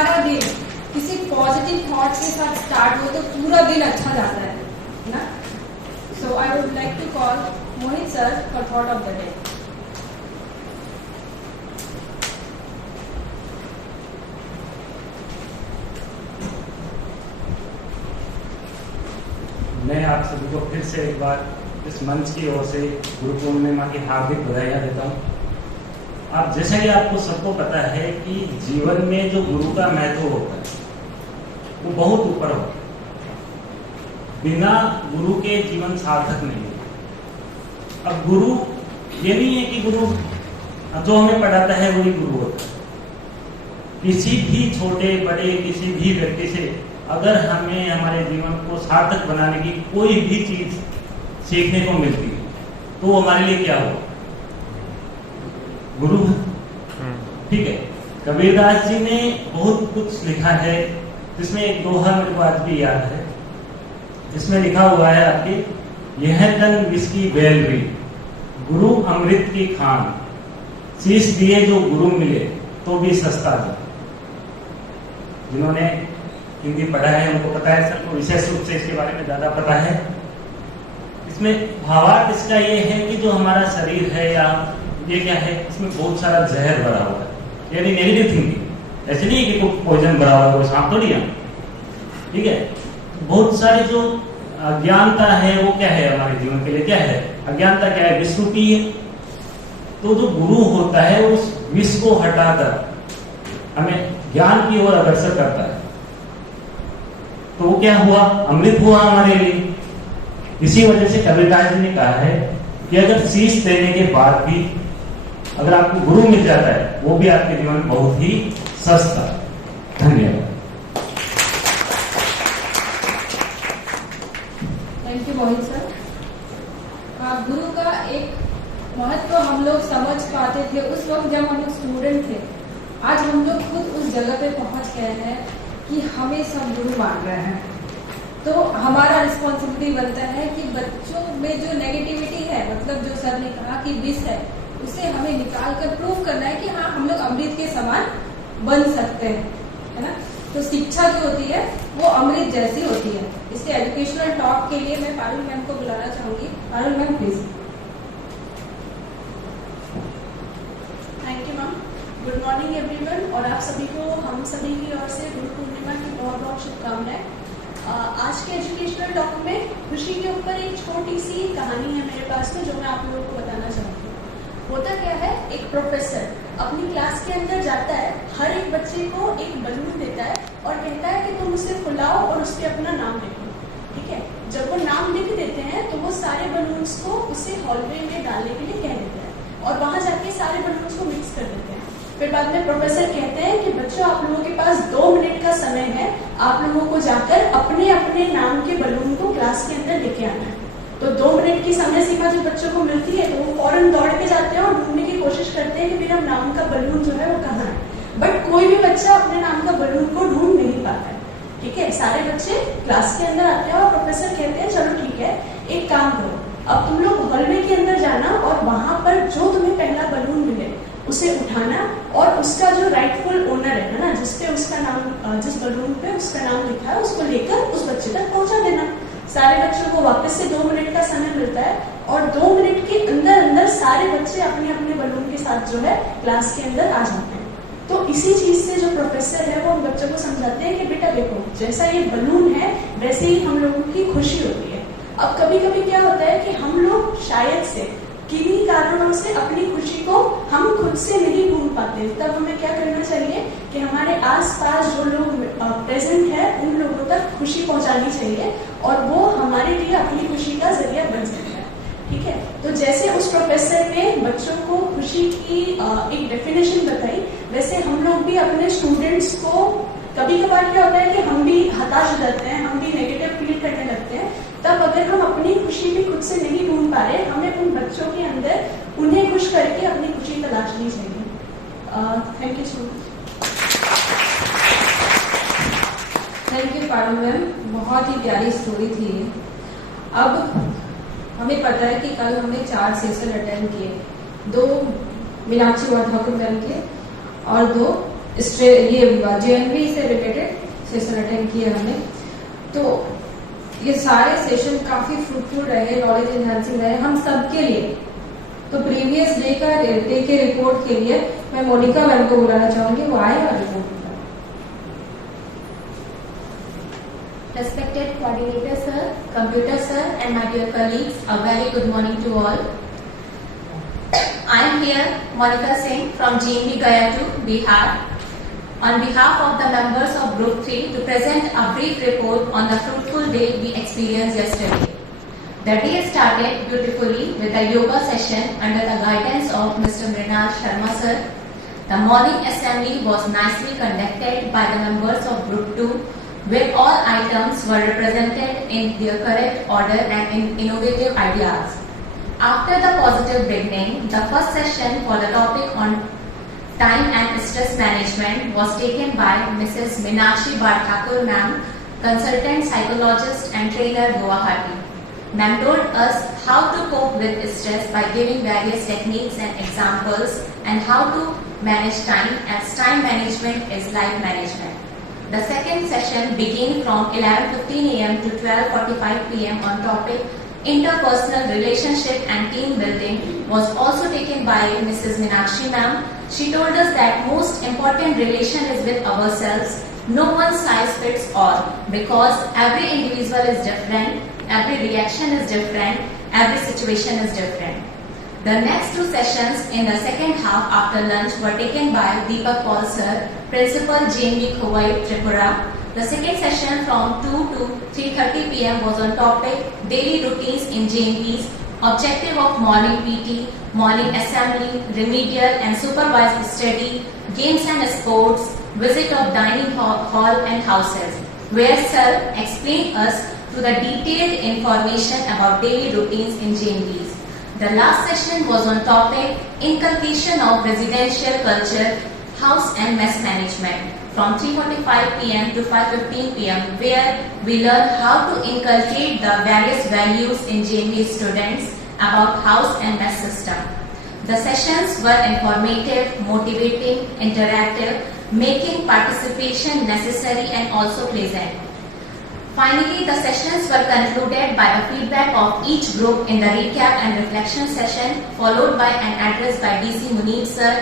हमारा दिन किसी पॉजिटिव थॉट के साथ स्टार्ट हो तो पूरा दिन अच्छा जाता है ना। So I would like to call Mohit sir for thought of the day. मैं आप सभी को फिर से एक बार इस मंच की ओर से गुरु पूर्णिमा की हार्दिक बधाइयाँ देता हूँ। आप जैसा कि आपको सबको पता है कि जीवन में जो गुरु का महत्व होता है वो बहुत ऊपर होता है। बिना गुरु के जीवन सार्थक नहीं है। अब गुरु ये नहीं है कि गुरु जो हमें पढ़ाता है वही गुरु होता है। किसी भी छोटे बड़े किसी भी व्यक्ति से अगर हमें हमारे जीवन को सार्थक बनाने की कोई भी चीज सीखने को मिलती है तो वो हमारे लिए क्या हो, गुरु। ठीक है, कबीरदास जी ने बहुत कुछ लिखा है जिसमें एक दोहा मेरे को आज भी याद है। जिसमें लिखा हुआ है आपकी, यह तन विष की बेलरी गुरु अमृत की खान, शीश दिए जो गुरु मिले तो भी सस्ता था। जिन्होंने हिंदी पढ़ा है उनको पता है, सबको विशेष रूप से इसके बारे में ज्यादा पता है। इसमें भावार्थ इसका ये है कि जो हमारा शरीर है या ये क्या है, इसमें बहुत सारा जहर भरा हुआ है, यानी नेगेटिव थिंकिंग। ऐसे नहीं है कि कोई पॉइजन भरा हुआ है, कोई सांप थोड़ी है। ठीक है, बहुत सारी जो अज्ञानता है वो क्या है हमारे जीवन के लिए, क्या है अज्ञानता, क्या है विष रूपी है। तो जो गुरु होता है उस विष को हटाकर हमें ज्ञान की ओर अग्रसर करता है। तो वो क्या हुआ, अमृत हुआ हमारे लिए। इसी वजह से कबीरदास जी ने कहा है कि अगर शीश देने के बाद भी अगर आपको गुरु मिल जाता है वो भी आपके जीवन में बहुत ही सस्ता। धन्यवाद। Thank you Mohit sir. गुरु का एक महत्व हम लोग समझ पाते थे उस वक्त जब हम लोग स्टूडेंट थे। आज हम लोग खुद उस जगह पे पहुंच गए हैं कि हमें सब गुरु मान रहे हैं। तो हमारा रिस्पॉन्सिबिलिटी बनता है कि बच्चों में जो नेगेटिविटी है, मतलब जो सर ने कहा कि विष है, उसे हमें निकाल कर प्रूव करना है कि हाँ हम लोग अमृत के समान बन सकते हैं, है ना। तो शिक्षा जो होती है वो अमृत जैसी होती है। इसके एजुकेशनल टॉक के लिए मैं पारुल मैम को बुलाना चाहूंगी। Parul ma'am please. Thank you ma'am. Good morning everyone, और आप सभी को हम सभी की ओर से गुरु पूर्णिमा की बहुत बहुत शुभकामनाएं। आज के एजुकेशनल टॉक में खुशी के ऊपर एक छोटी सी कहानी है मेरे पास में जो मैं आप लोगों को बताना चाहती हूँ। होता क्या है, एक प्रोफेसर अपनी क्लास के अंदर जाता है, हर एक बच्चे को एक बलून देता है और कहता है कि तुम उसे फुलाओ और उस पर अपना नाम लिखो। ठीक है, जब वो नाम लिख देते हैं तो वो सारे बलून्स को उसे हॉलवे में डालने के लिए कह देते हैं और वहां जाके सारे बलून्स को मिक्स कर देते हैं। फिर बाद में प्रोफेसर कहते हैं कि बच्चों आप लोगों के पास 2 मिनट का समय है, आप लोगों को जाकर अपने अपने नाम के बलून को क्लास के अंदर लेके आना है। तो 2 मिनट की समय सीमा जब बच्चों को मिलती है तो वो फौरन दौड़ के जाते हैं और ढूंढने की कोशिश करते हैं कि मेरा नाम का बलून जो है वो कहाँ है। बट कोई भी बच्चा अपने नाम का बलून को ढूंढ नहीं पाता है। ठीक है, सारे बच्चे क्लास के अंदर आते हैं और प्रोफेसर कहते हैं चलो ठीक है, एक काम करो, अब तुम लोग हॉलवे के अंदर जाना और वहां पर जो तुम्हें पहला बलून मिले उसे उठाना और उसका जो राइटफुल ओनर है ना, जिसपे उसका नाम, जिस बलून पे उसका नाम लिखा है, उसको लेकर उस बच्चे तक पहुंचा देना। सारे बच्चों को वापस से 2 मिनट का समय मिलता है और 2 मिनट के अंदर अंदर सारे बच्चे अपने अपने बलून के साथ जो है क्लास के अंदर आ जाते हैं। तो इसी चीज से जो प्रोफेसर है वो हम बच्चों को समझाते हैं कि बेटा देखो, जैसा ये बलून है वैसे ही हम लोगों की खुशी होती है। अब कभी कभी क्या होता है कि हम लोग शायद से किन्हीं कारणों से अपनी खुशी को हम खुद से नहीं ढूंढ पाते। तब हमें क्या करना चाहिए कि हमारे आसपास जो लोग प्रेजेंट है उन लोगों तक खुशी पहुंचानी चाहिए और वो हमारे लिए अपनी खुशी का जरिया बन सकता है। ठीक है, तो जैसे उस प्रोफेसर ने बच्चों को खुशी की एक डेफिनेशन बताई, वैसे हम लोग भी अपने स्टूडेंट्स को, कभी कभार क्या होता है कि हम भी हताश हो जाते हैं, हम भी नेगेटिव फील करने लगते हैं। तब अगर हम अपनी खुशी भी खुद से नहीं ढूंढ पा रहे, हमें उन बच्चों के अंदर उन्हें खुश करके अपनी खुशी तलाशनी चाहिए। Thank you so much. Thank you Parul ma'am, बहुत ही प्यारी स्टोरी थी। अब हमें पता है कि कल हमने 4 सेशन अटेंड किए, 2 मीनाक्षी ठाकुर मैम के और 2 ये JNV से रिलेटेड सेशन अटेंड किया हमने। तो ये सारे सेशन काफी फ्रूटफुल रहे, नॉलेज एनहांसिंग रहे हम सबके लिए। तो प्रीवियस डे के रिपोर्ट के लिए मैं मोनिका मैम को बुलाना चाहूंगी, वो आए और report. Respected coordinator sir, computer sir and my dear colleagues, a very good morning to all. I am here, Monica Singh from GMB Gaya to Bihar, on behalf of the members of Group 3 to present a brief report on the fruitful day we experienced yesterday. The day started beautifully with a yoga session under the guidance of Mr. Mrinal Sharma sir. The morning assembly was nicely conducted by the members of Group 2, where all items were represented in their correct order and in innovative ideas. After the positive beginning, the first session for the topic on time and stress management was taken by Mrs. Meenakshi Bhatthakur ma'am, consultant psychologist and trainer Guwahati. Ma'am told us how to cope with stress by giving various techniques and examples and how to manage time, as time management is life management. The second session began from 11:15 a.m. to 12:45 p.m. on topic interpersonal relationship and team building was also taken by Mrs. Meenakshi ma'am. She told us that most important relation is with ourselves. No one size fits all because every individual is different, every reaction is different, every situation is different. The next two sessions in the second half after lunch were taken by Deepak Paul sir, Principal JMB Khowai Tripura. The second session from 2 to 3:30 p.m. was on topic daily routines in JMBs, objective of morning PT, morning assembly, remedial and supervised study, games and sports, visit of dining hall and houses, where sir explained us to the detailed information about daily routines in JMBs. The last session was on topic inculcation of residential culture, house and mess management from 3:45 p.m. to 5:15 p.m. where we learned how to inculcate the various values in JMB students about house and mess system. The sessions were informative, motivating, interactive, making participation necessary and also pleasant. Finally, the sessions were concluded by the feedback of each group in the recap and reflection session, followed by an address by DC Munir sir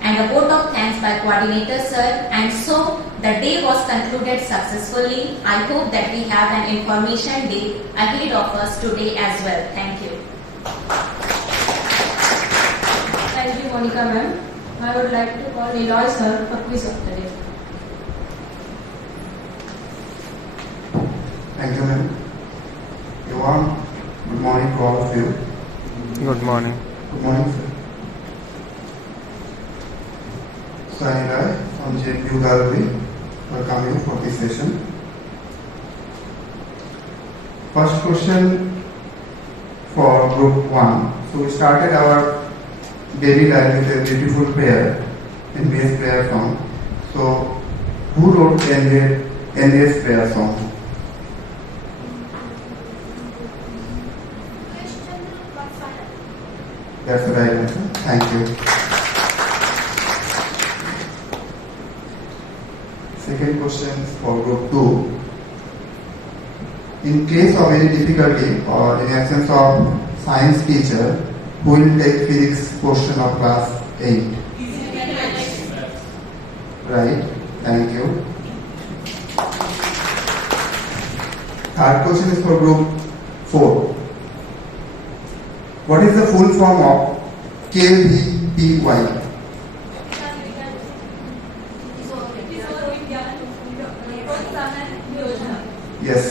and a vote of thanks by coordinator sir, and so the day was concluded successfully. I hope that we have an information day ahead of us today as well. Thank you. Thank you, Monica ma'am. I would like to call Niloy sir for quiz of the day. Thank you, ma'am. Yuvan, good morning to all of you. Good morning. Good morning, sir. Sunny Rai from JPU Gallery. Welcome you for this session. First question for Group 1. So we started our daily life with a beautiful prayer, NBS prayer song. So who wrote NBS prayer song? That's the right answer. Thank you. Second question is for Group 2. In case of any difficulty or in absence of science teacher, who will take physics portion of class 8? Right. Thank you. Third question is for Group 4. What is the full form of KVPY? Yes,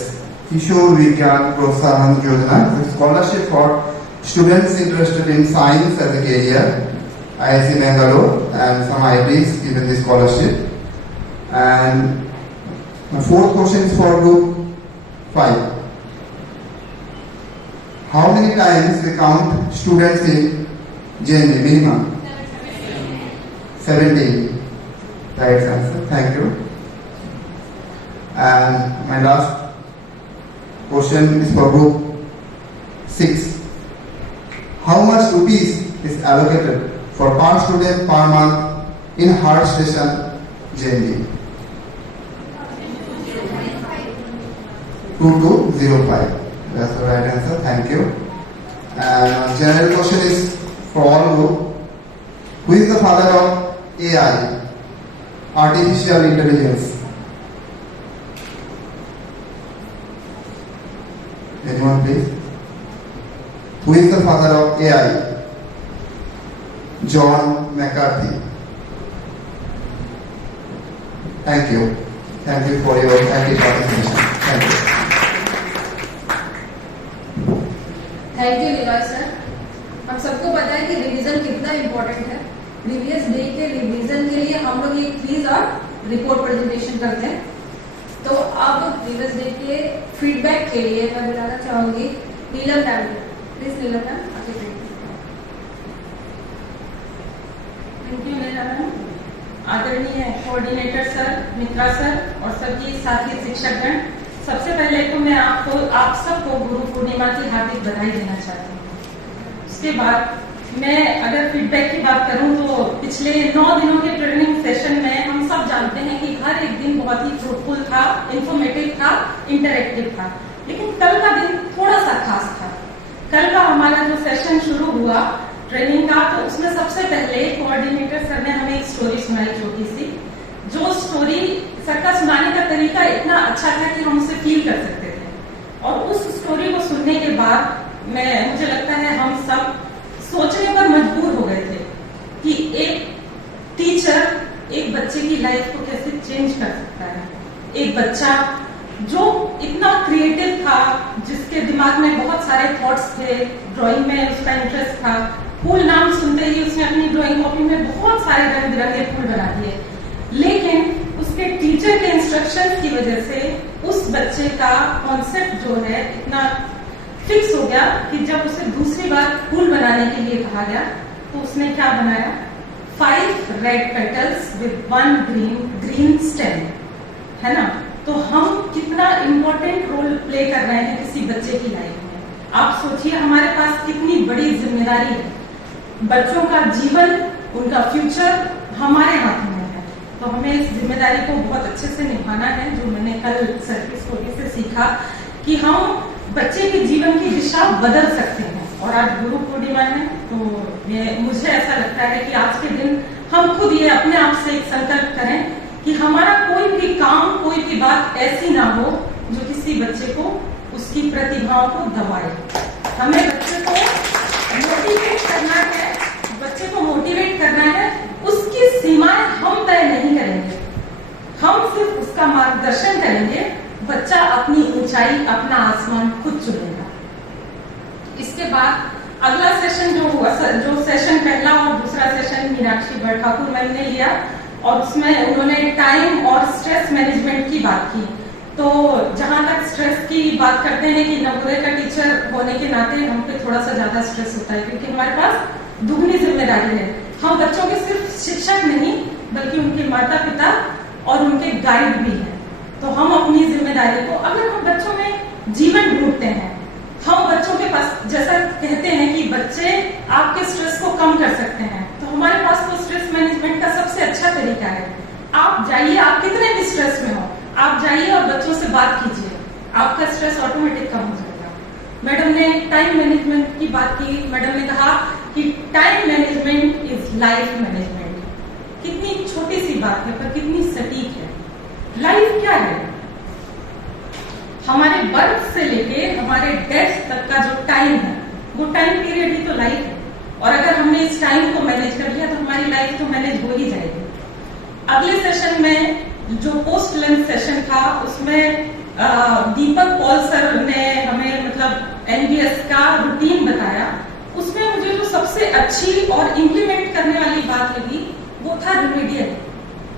Kishore Vigyan Protsahan Yojana, a scholarship for students interested in science as a career. IIT Bangalore and some IITs given this scholarship. And the fourth question is for Group 5. How many times we count students in JNB minimum? 17. Right answer. Thank you. And my last question is for Group 6. How much rupees is allocated for per student per month in HEART session JNV. 2205. That's the right answer. Thank you. And general question is for all of you. Who is the father of AI? Artificial intelligence. Anyone please? Who is the father of AI? John McCarthy. Thank you. Thank you for your active participation. Thank you. Thank you लीलॉय sir. हम सबको पता है कि revision कितना important है। Previous day के revision के लिए हम लोग एक क्विज और रिपोर्ट प्रेजेंटेशन करते हैं। तो अब प्रीवियस डे के फीडबैक के लिए मैं बुलाना चाहूंगी नीलम मैम। प्लीज नीलम मैम आगे बढ़िए। Thank you Neelam ma'am. आदरणीय कोऑर्डिनेटर सर, मित्रा सर और सभी साथी शिक्षकगण, सबसे पहले तो मैं आप सबको गुरु पूर्णिमा की हार्दिक बधाई देना चाहती हूँ। उसके बाद मैं अगर फीडबैक की बात करूं तो पिछले 9 दिनों के ट्रेनिंग सेशन में हम सब जानते हैं कि हर एक दिन बहुत ही फ्रूटफुल था, इंफॉर्मेटिव था, इंटरेक्टिव था, लेकिन कल का दिन थोड़ा सा खास था। कल का हमारा जो सेशन शुरू हुआ ट्रेनिंग का, तो उसमें सबसे पहले कोऑर्डिनेटर सर ने हमें एक स्टोरी सुनाई छोटी सी। जो स्टोरी सर का सुनाने का तरीका इतना अच्छा था कि हम उसे फील कर सकते थे, और उस स्टोरी को सुनने के बाद मुझे लगता है हम सब सोचने पर मजबूर हो गए थे कि एक टीचर एक बच्चे की लाइफ को कैसे चेंज कर सकता है। एक बच्चा जो इतना क्रिएटिव था, जिसके दिमाग में बहुत सारे थॉट्स थे, ड्राइंग में उसका इंटरेस्ट था, फूल नाम सुनते ही उसने अपनी ड्राइंग कॉपी में बहुत सारे रंग बिरंगे फूल बना दिए, लेकिन उसके टीचर के इंस्ट्रक्शंस की वजह से उस बच्चे का कॉन्सेप्ट जो है इतना फिक्स हो गया कि जब उसे दूसरी बार फूल बनाने के लिए कहा गया तो उसने क्या बनाया? 5 red petals with 1 green stem, है ना। तो हम कितना इंपॉर्टेंट रोल प्ले कर रहे हैं किसी बच्चे की लाइफ में। आप सोचिए हमारे पास कितनी बड़ी जिम्मेदारी है। बच्चों का जीवन, उनका फ्यूचर हमारे हाथ में है, तो हमें इस जिम्मेदारी को बहुत अच्छे से निभाना है। जो मैंने कल सर की स्टोरी से सीखा कि हम बच्चे के जीवन की दिशा बदल सकते हैं। और आज गुरु पूर्णिमा है, तो मुझे ऐसा लगता है कि आज के दिन हम खुद ये अपने आप से एक संकल्प करें कि हमारा कोई भी काम, कोई भी बात ऐसी ना हो जो किसी बच्चे को उसकी प्रतिभाओं को दबाए। हमें बच्चे को मोटिवेट करना है, बच्चे को मोटिवेट करना है, उसकी सीमाएं हम तय नहीं करेंगे, हम सिर्फ उसका मार्गदर्शन करेंगे। बच्चा अपनी ऊंचाई, अपना आसमान खुद चुनेगा। इसके बाद अगला सेशन जो हुआ, जो सेशन पहला और दूसरा सेशन मीनाक्षी भट्ट ठाकुर मैम ने लिया, और उसमें उन्होंने टाइम और स्ट्रेस मैनेजमेंट की बात की। तो जहां तक स्ट्रेस की बात करते हैं कि नवोदय का टीचर होने के नाते हम पे थोड़ा सा ज्यादा स्ट्रेस होता है, क्योंकि हमारे पास दुगनी जिम्मेदारी है। हम बच्चों के सिर्फ शिक्षक नहीं, बल्कि उनके माता पिता और उनके गाइड भी हैं। तो हम अपनी जिम्मेदारी को, अगर हम बच्चों में जीवन ढूंढते हैं, हम बच्चों के पास, जैसा कहते हैं कि बच्चे आपके स्ट्रेस को कम कर सकते हैं, तो हमारे पास तो स्ट्रेस मैनेजमेंट का सबसे अच्छा तरीका है। आप जाइए, आप कितने भी स्ट्रेस में हो, आप जाइए और बच्चों से बात कीजिए, आपका स्ट्रेस ऑटोमेटिक कम हो जाएगा। मैडम ने टाइम मैनेजमेंट की बात की। मैडम ने कहा कि time management is life management. कितनी छोटी सी बात है पर कितनी सटीक है। लाइफ क्या है? हमारे बर्थ से लेके हमारे डेथ तक का जो टाइम है, वो टाइम पीरियड ही तो लाइफ है। और अगर हमने इस टाइम को मैनेज कर लिया तो हमारी लाइफ तो मैनेज हो ही जाएगी। अगले सेशन में जो पोस्ट लंच सेशन था, उसमें दीपक पॉल सर ने हमें मतलब एनबीएस का रूटीन बताया। उसमें मुझे जो सबसे अच्छी और इम्प्लीमेंट करने वाली बात लगी वो था रिमेडियल।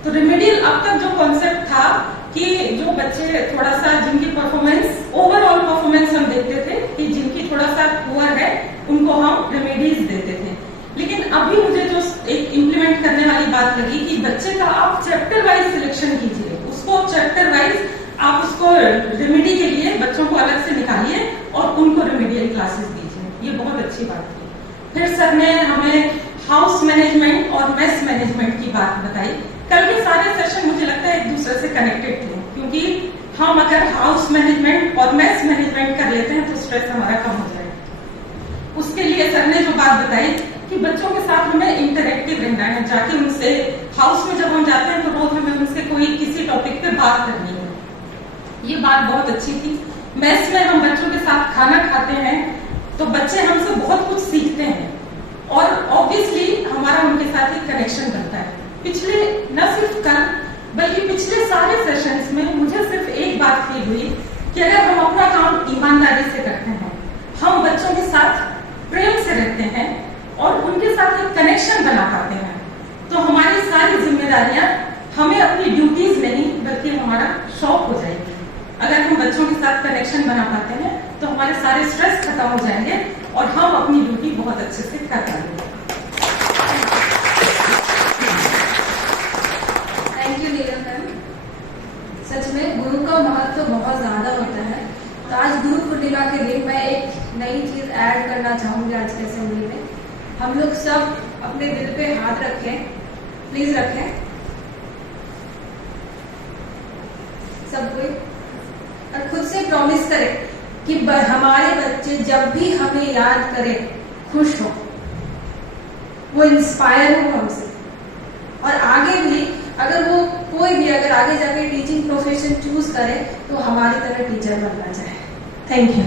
तो रिमेडियल अब तक जो कॉन्सेप्ट था कि जो बच्चे थोड़ा सा, जिनकी परफॉर्मेंस, ओवरऑल परफॉर्मेंस हम देखते थे कि जिनकी थोड़ा सा पुअर है, उनको हम रेमेडीज देते थे। लेकिन अभी मुझे जो एक इम्प्लीमेंट करने वाली बात लगी कि बच्चे का आप चैप्टर वाइज सिलेक्शन कीजिए, उसको चैप्टर वाइज आप उसको रेमेडी के लिए बच्चों को अलग से निकालिए और उनको रेमेडियल क्लासेस दीजिए। ये बहुत अच्छी बात थी। फिर सर ने हमें हाउस मैनेजमेंट और मेस मैनेजमेंट की बात बताई कल के सारे सेशन मुझे लगता है एक दूसरे से कनेक्टेड थे, क्योंकि हम अगर हाउस मैनेजमेंट और मेस मैनेजमेंट कर लेते हैं तो स्ट्रेस हमारा कम हो जाएगा। उसके लिए सर ने जो बात बताई कि बच्चों के साथ हमें इंटरेक्टिव रहना है, जाके उनसे हाउस में जब हम जाते हैं तो रोज हमें उनसे कोई किसी टॉपिक पे बात करनी है। ये बात बहुत अच्छी थी। मेस में हम बच्चों के साथ खाना खाते हैं तो बच्चे हमसे बहुत कुछ सीखते हैं और ऑब्वियसली हमारा उनके साथ एक कनेक्शन बनता है। पिछले न सिर्फ कल बल्कि पिछले सारे सेशंस में मुझे सिर्फ एक बात फील हुई कि अगर हम अपना काम ईमानदारी से करते हैं, हम बच्चों के साथ प्रेम से रहते हैं और उनके साथ एक कनेक्शन बना पाते हैं, तो हमारी सारी जिम्मेदारियां हमें अपनी ड्यूटीज नहीं बल्कि हमारा शौक हो जाएगी। अगर हम बच्चों के साथ कनेक्शन बना पाते हैं तो हमारे सारे स्ट्रेस खत्म हो जाएंगे और हम अपनी ड्यूटी बहुत अच्छे से कर पाएंगे। Thank you Neelam ma'am. सच में गुरु का महत्व बहुत ज्यादा होता है। तो आज गुरु पूर्णिमा के दिन मैं एक नई चीज ऐड करना चाहूंगी आज के असेंबली में। हम लोग सब अपने दिल पे हाथ रखें, प्लीज रखें सब कोई, और खुद से प्रॉमिस करें कि हमारे बच्चे जब भी हमें याद करें खुश हो, वो इंस्पायर हो हमसे, और आगे भी अगर वो कोई भी अगर आगे जाके टीचिंग प्रोफेशन चूज करे तो हमारी तरह टीचर बनना चाहे। Thank you.